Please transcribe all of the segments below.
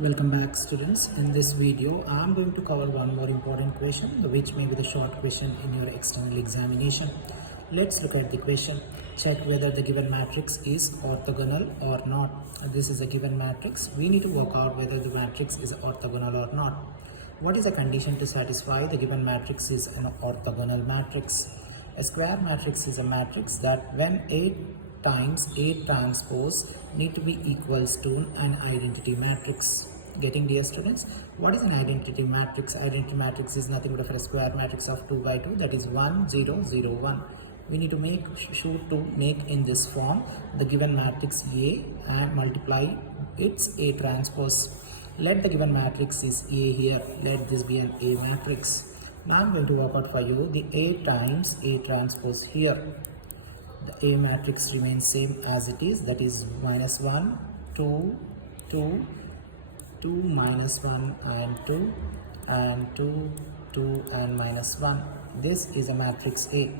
Welcome back, students. In this video I am going to cover one more important question which may be the short question in your external examination. Let's look at the question. Check whether the given matrix is orthogonal or not. This is a given matrix. We need to work out whether the matrix is orthogonal or not. What is a condition to satisfy the given matrix is an orthogonal matrix? A square matrix is a matrix that when A times A transpose need to be equals to an identity matrix. Getting, dear students? What is an identity matrix? Identity matrix is nothing but a square matrix of 2 by 2, that is 1 0 0 1. We need to make sure to make in this form the given matrix A and multiply its A transpose. Let the given matrix is A here. Let this be an A matrix. Now I'm going to work out for you the A times A transpose here. The A matrix remains same as it is, that is minus 1 2 2 2 minus 1 and 2 and 2 2 and minus 1. This is a matrix A.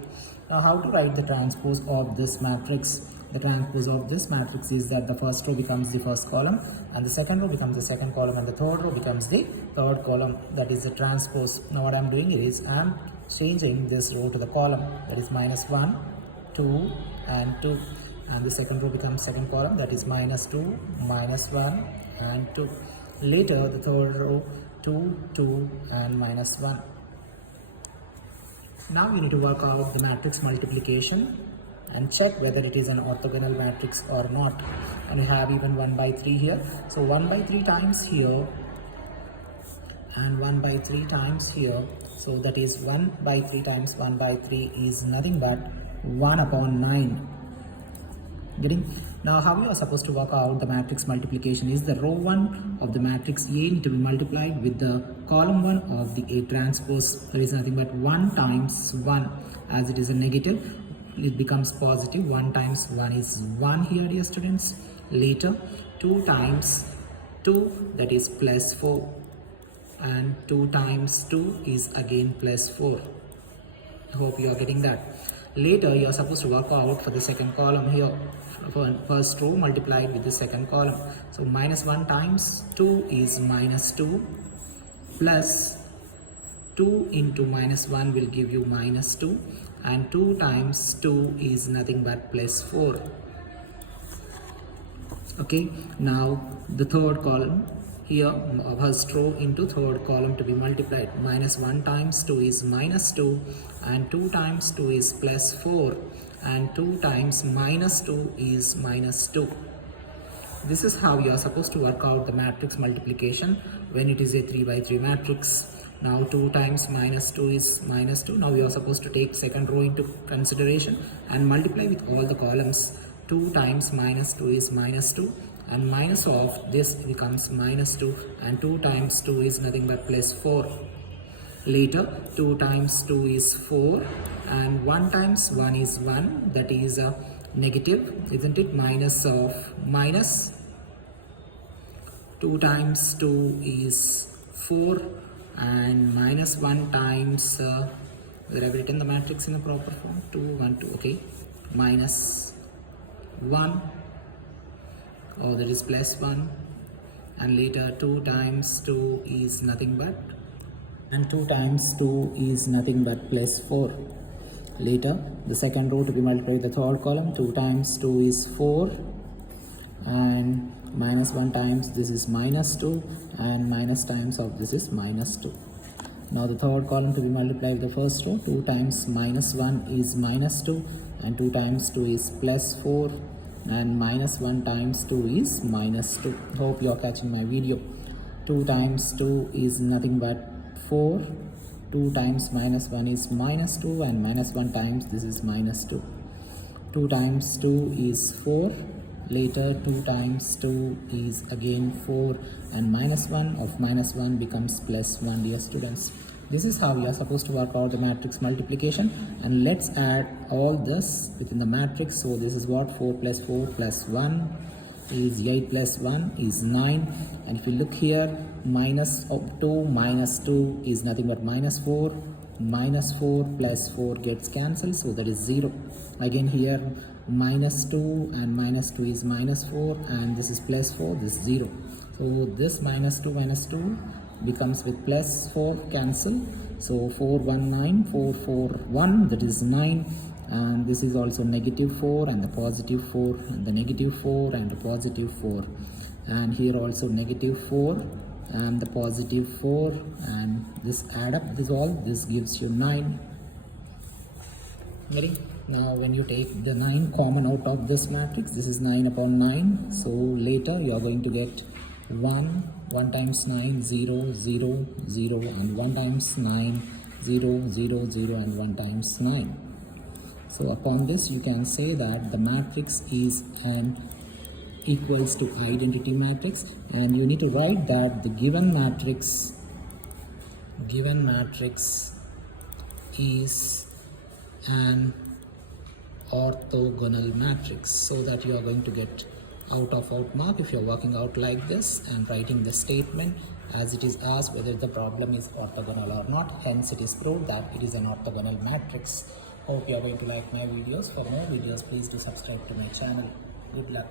Now how to write the transpose of this matrix? The transpose of this matrix is that the first row becomes the first column and the second row becomes the second column and the third row becomes the third column. That is the transpose. Now what I am doing is I am changing this row to the column, that is minus 1 2 and 2, and the second row becomes second column, that is minus 2 minus 1 and 2. Later the third row 2 2 and minus 1. Now we need to work out the matrix multiplication and check whether it is an orthogonal matrix or not. And we have even 1 by 3 here, so 1 by 3 times here and 1 by 3 times here, so that is 1 by 3 times 1 by 3 is nothing but 1 upon 9. Getting? Now how we are supposed to work out the matrix multiplication is the row 1 of the matrix A need to be multiplied with the column 1 of the A transpose. That is nothing but 1 times 1. As it is a negative, it becomes positive. 1 times 1 is 1 here, dear students. Later 2 times 2, that is plus 4, and 2 times 2 is again plus 4. I hope you are getting that. Later you are supposed to work out for the second column here, for first row multiplied with the second column. So minus 1 times 2 is minus 2, plus 2 into minus 1 will give you minus 2, and 2 times 2 is nothing but plus 4. Okay, now the third column here, first row into third column to be multiplied. Minus 1 times 2 is minus 2, and 2 times 2 is plus 4, and 2 times minus 2 is minus 2. This is how you are supposed to work out the matrix multiplication when it is a 3 by 3 matrix. Now 2 times minus 2 is minus 2. Now you are supposed to take second row into consideration and multiply with all the columns. 2 times minus 2 is minus 2, and minus of this becomes minus 2, and 2 times 2 is nothing but plus 4. Later 2 times 2 is 4, and 1 times 1 is 1, that is a negative, isn't it? Minus of minus. 2 times 2 is 4, and minus 1 times where I've written the matrix in a proper form, 2 1 2, okay, minus 1, oh, that is plus 1, and later 2 times 2 is nothing but, and 2 times 2 is nothing but plus 4. Later the second row to be multiplied with the third column. 2 times 2 is 4, and minus 1 times this is minus 2, and minus times of this is minus 2. Now the third column to be multiplied with the first row. 2 times minus 1 is minus 2, and 2 times 2 is plus 4, and minus 1 times 2 is minus 2. Hope you are catching my video. 2 times 2 is nothing but 4. 2 times minus 1 is minus 2, and minus 1 times this is minus 2. 2 times 2 is 4. Later 2 times 2 is again 4, and minus 1 of minus 1 becomes plus 1, dear students. This is how we are supposed to work out the matrix multiplication, and let's add all this within the matrix. So this is what, 4 plus 4 plus 1 is 8 plus 1 is 9, and if you look here, minus of 2 minus 2 is nothing but minus 4, minus 4 plus 4 gets cancelled, so that is 0. Again here minus 2 and minus 2 is minus 4, and this is plus 4, this is 0. So this minus 2 becomes with plus 4 cancel. So 4 1 9, 4 4 1, that is 9, and this is also negative 4 and the positive 4 and the negative 4 and the positive 4, and here also negative 4 and the positive 4, and this add up this all, this gives you 9. Ready? Now when you take the 9 common out of this matrix, this is 9 upon 9, so later you are going to get 1 times 9 0 0 0, and 1 times 9 0 0 0, and 1 times 9. So upon this you can say that the matrix is an equals to identity matrix, and you need to write that the given matrix is an orthogonal matrix, so that you are going to get out mark if you are working out like this and writing the statement as it is asked whether the problem is orthogonal or not. Hence it is proved that it is an orthogonal matrix. Hope you are going to like my videos. For more videos, please do subscribe to my channel. Good luck.